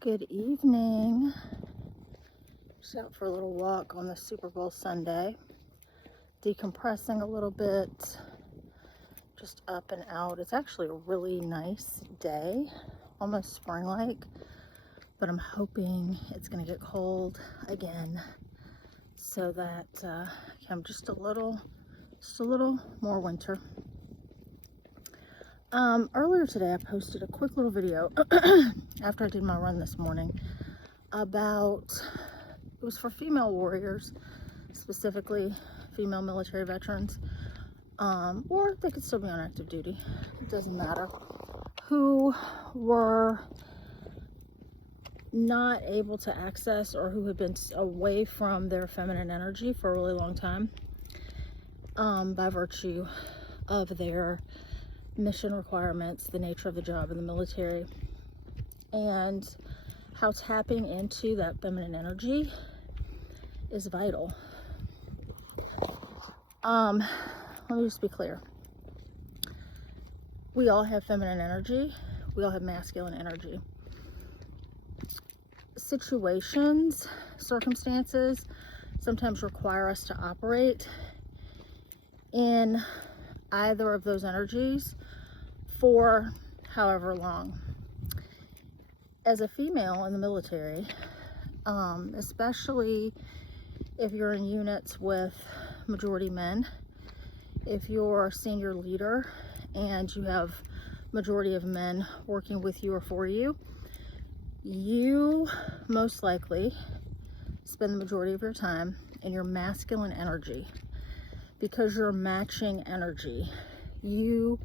Good evening. Just out for a little walk on the Super Bowl Sunday. Decompressing a little bit. Just up and out. It's actually a really nice day. Almost spring-like. But I'm hoping it's going to get cold again. So that I'm just a little more winter. Earlier today I posted a quick little video after I did my run this morning about, it was for female warriors, specifically female military veterans, or they could still be on active duty, it doesn't matter, who were not able to access or who had been away from their feminine energy for a really long time, by virtue of their mission requirements, the nature of the job in the military, and how tapping into that feminine energy is vital. Let me just be clear. We all have feminine energy. We all have masculine energy. Situations, circumstances sometimes require us to operate in either of those energies for however long. As a female in the military, especially if you're in units with majority men, if you're a senior leader and you have majority of men working with you or for you, you most likely spend the majority of your time in your masculine energy because you're matching energy. You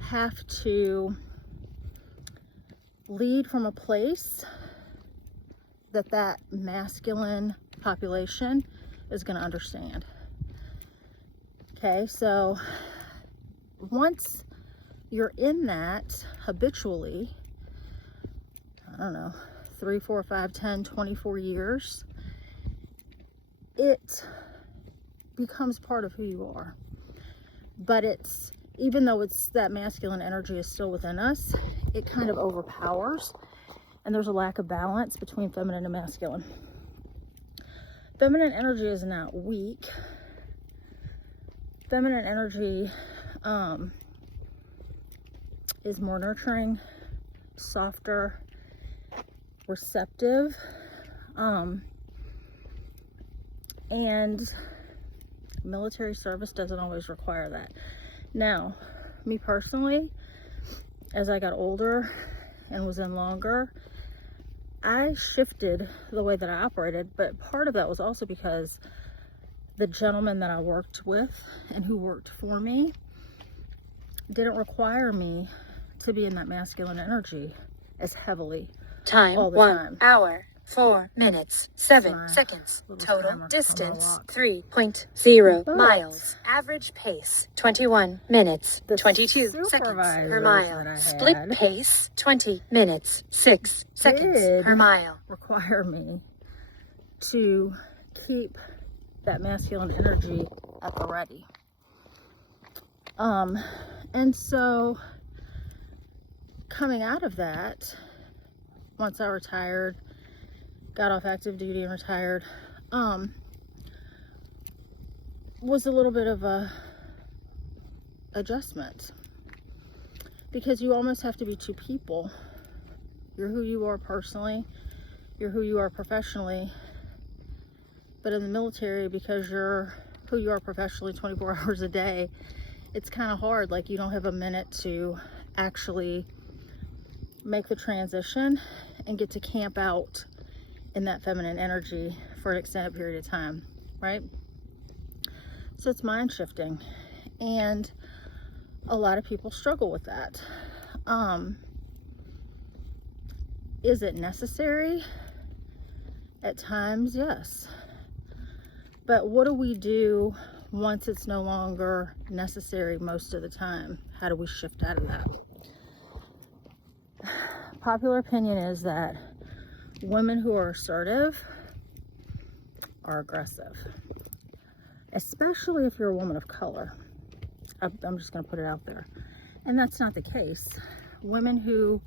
have to lead from a place that masculine population is going to understand. Okay, so once you're in that habitually, I don't know, 3, 4, 5, 10, 24 years, it becomes part of who you are. But even though that masculine energy is still within us, it kind of overpowers, and there's a lack of balance between feminine and masculine. Feminine energy is not weak. Feminine energy is more nurturing, softer, receptive, and military service doesn't always require that. Now, me personally, as I got older and was in longer, I shifted the way that I operated, but part of that was also because the gentlemen that I worked with and who worked for me didn't require me to be in that masculine energy as heavily all the time. 1 hour, 4 minutes, 7 seconds. Total distance 3.0 miles. Average pace 21 minutes, 22 seconds per mile. Split pace 20 minutes, 6 seconds per mile. Require me to keep that masculine energy at the ready. And so coming out of that, once I retired, got off active duty and retired, was a little bit of a adjustment, because you almost have to be two people. You're who you are personally, you're who you are professionally, but in the military, because you're who you are professionally 24 hours a day, it's kind of hard. Like, you don't have a minute to actually make the transition and get to camp out in that feminine energy for an extended period of time, right? So it's mind shifting, and a lot of people struggle with that. Is it necessary? At times, yes. But what do we do once it's no longer necessary most of the time? How do we shift out of that? Popular opinion is that women who are assertive are aggressive, especially if you're a woman of color. I'm just going to put it out there. And that's not the case. Women who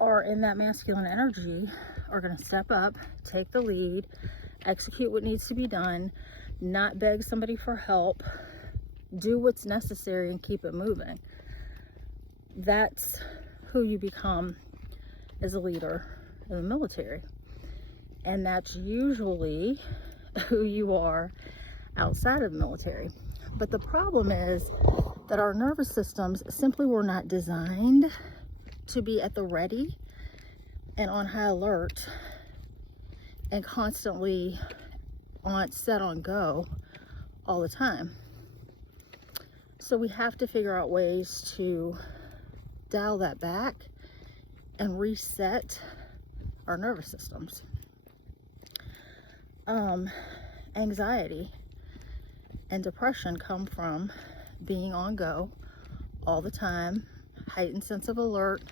are in that masculine energy are going to step up, take the lead, execute what needs to be done, not beg somebody for help, do what's necessary and keep it moving. That's who you become as a leader in the military. And that's usually who you are outside of the military. But the problem is that our nervous systems simply were not designed to be at the ready and on high alert and constantly set on go all the time. So we have to figure out ways to dial that back and reset our nervous systems. Anxiety and depression come from being on go all the time, heightened sense of alert,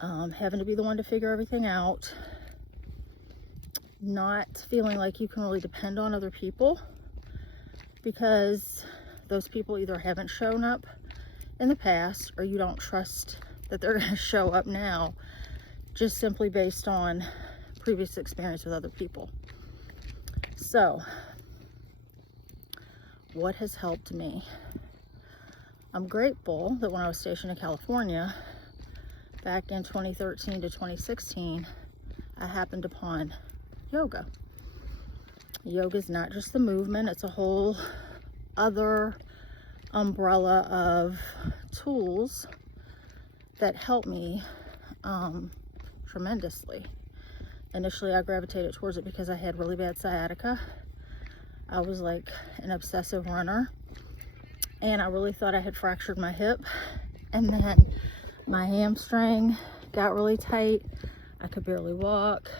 having to be the one to figure everything out, not feeling like you can really depend on other people because those people either haven't shown up in the past or you don't trust that they're going to show up now, just simply based on previous experience with other people. So, what has helped me? I'm grateful that when I was stationed in California, back in 2013 to 2016, I happened upon yoga. Yoga is not just the movement, it's a whole other umbrella of tools that help me tremendously. Initially, I gravitated towards it because I had really bad sciatica. I was like an obsessive runner, and I really thought I had fractured my hip, and then my hamstring got really tight. I could barely walk.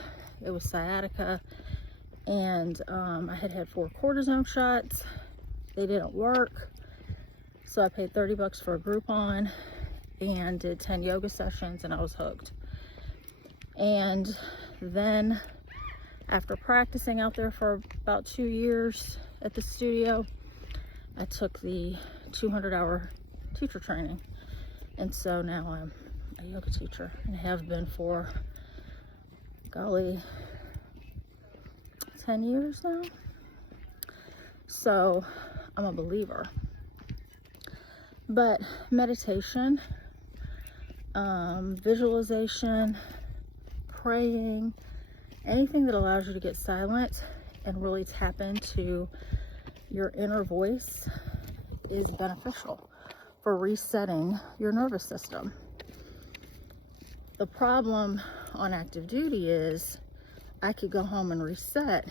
It was sciatica, and I had 4 cortisone shots. They didn't work, so I paid $30 for a Groupon and did 10 yoga sessions, and I was hooked. And then after practicing out there for about 2 years at the studio, I took the 200-hour teacher training. And so now I'm a yoga teacher and have been for, golly, 10 years now. So I'm a believer. But meditation, visualization, praying, anything that allows you to get silent and really tap into your inner voice is beneficial for resetting your nervous system. The problem on active duty is I could go home and reset,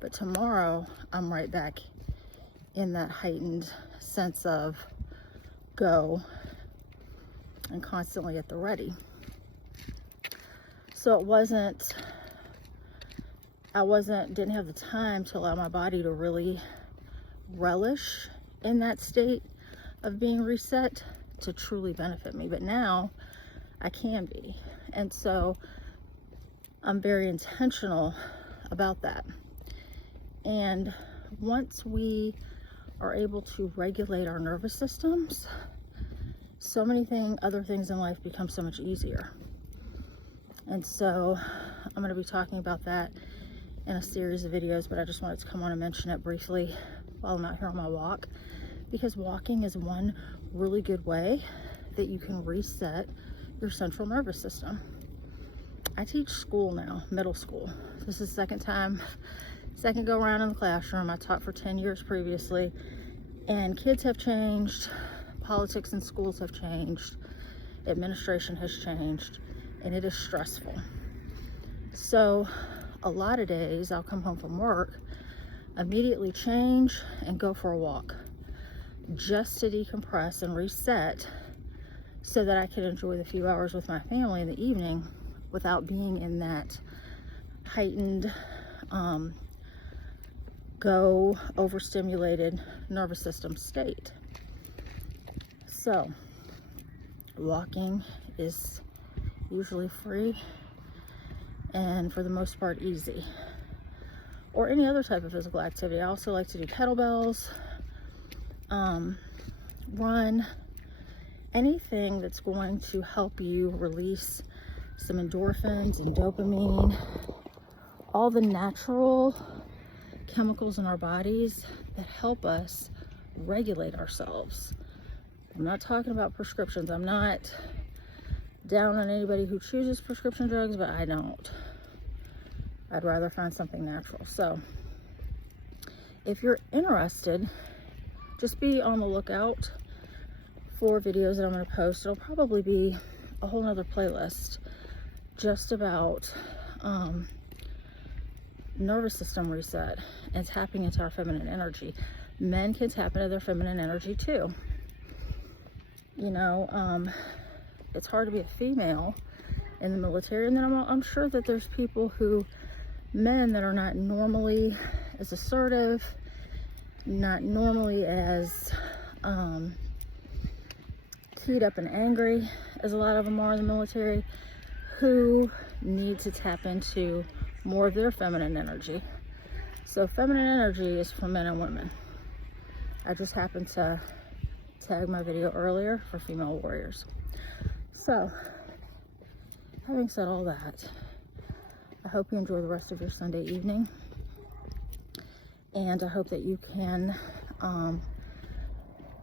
but tomorrow I'm right back in that heightened sense of go and constantly at the ready. So didn't have the time to allow my body to really relish in that state of being reset to truly benefit me. But now I can be. And so I'm very intentional about that. And once we are able to regulate our nervous systems, so many other things in life become so much easier. And so I'm going to be talking about that in a series of videos, but I just wanted to come on and mention it briefly while I'm out here on my walk, because walking is one really good way that you can reset your central nervous system. I teach school now, middle school. This is the second go around in the classroom. I taught for 10 years previously, and kids have changed, politics in schools have changed, administration has changed, and it is stressful. So a lot of days I'll come home from work, immediately change and go for a walk just to decompress and reset so that I can enjoy the few hours with my family in the evening without being in that heightened, overstimulated nervous system state. So walking is usually free and for the most part easy, or any other type of physical activity. I also like to do kettlebells, run, anything that's going to help you release some endorphins and dopamine, all the natural chemicals in our bodies that help us regulate ourselves. I'm not talking about prescriptions. I'm not down on anybody who chooses prescription drugs, but I don't. I'd rather find something natural. So if you're interested, just be on the lookout for videos that I'm going to post. It'll probably be a whole nother playlist just about nervous system reset and tapping into our feminine energy. Men can tap into their feminine energy too. You know, it's hard to be a female in the military, and then I'm sure that there's people men that are not normally as assertive, not normally as teed up and angry as a lot of them are in the military, who need to tap into more of their feminine energy. So feminine energy is for men and women. I just happened to tag my video earlier for female warriors. So, having said all that, I hope you enjoy the rest of your Sunday evening, and I hope that you can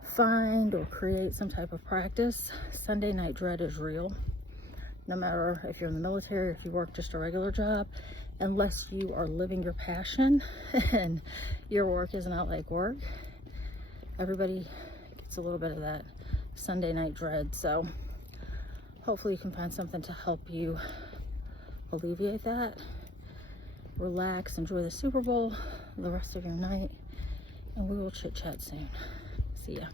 find or create some type of practice. Sunday night dread is real, no matter if you're in the military or if you work just a regular job, unless you are living your passion and your work is not like work. Everybody gets a little bit of that Sunday night dread. So hopefully you can find something to help you alleviate that. Relax, enjoy the Super Bowl, the rest of your night, and we will chit chat soon. See ya.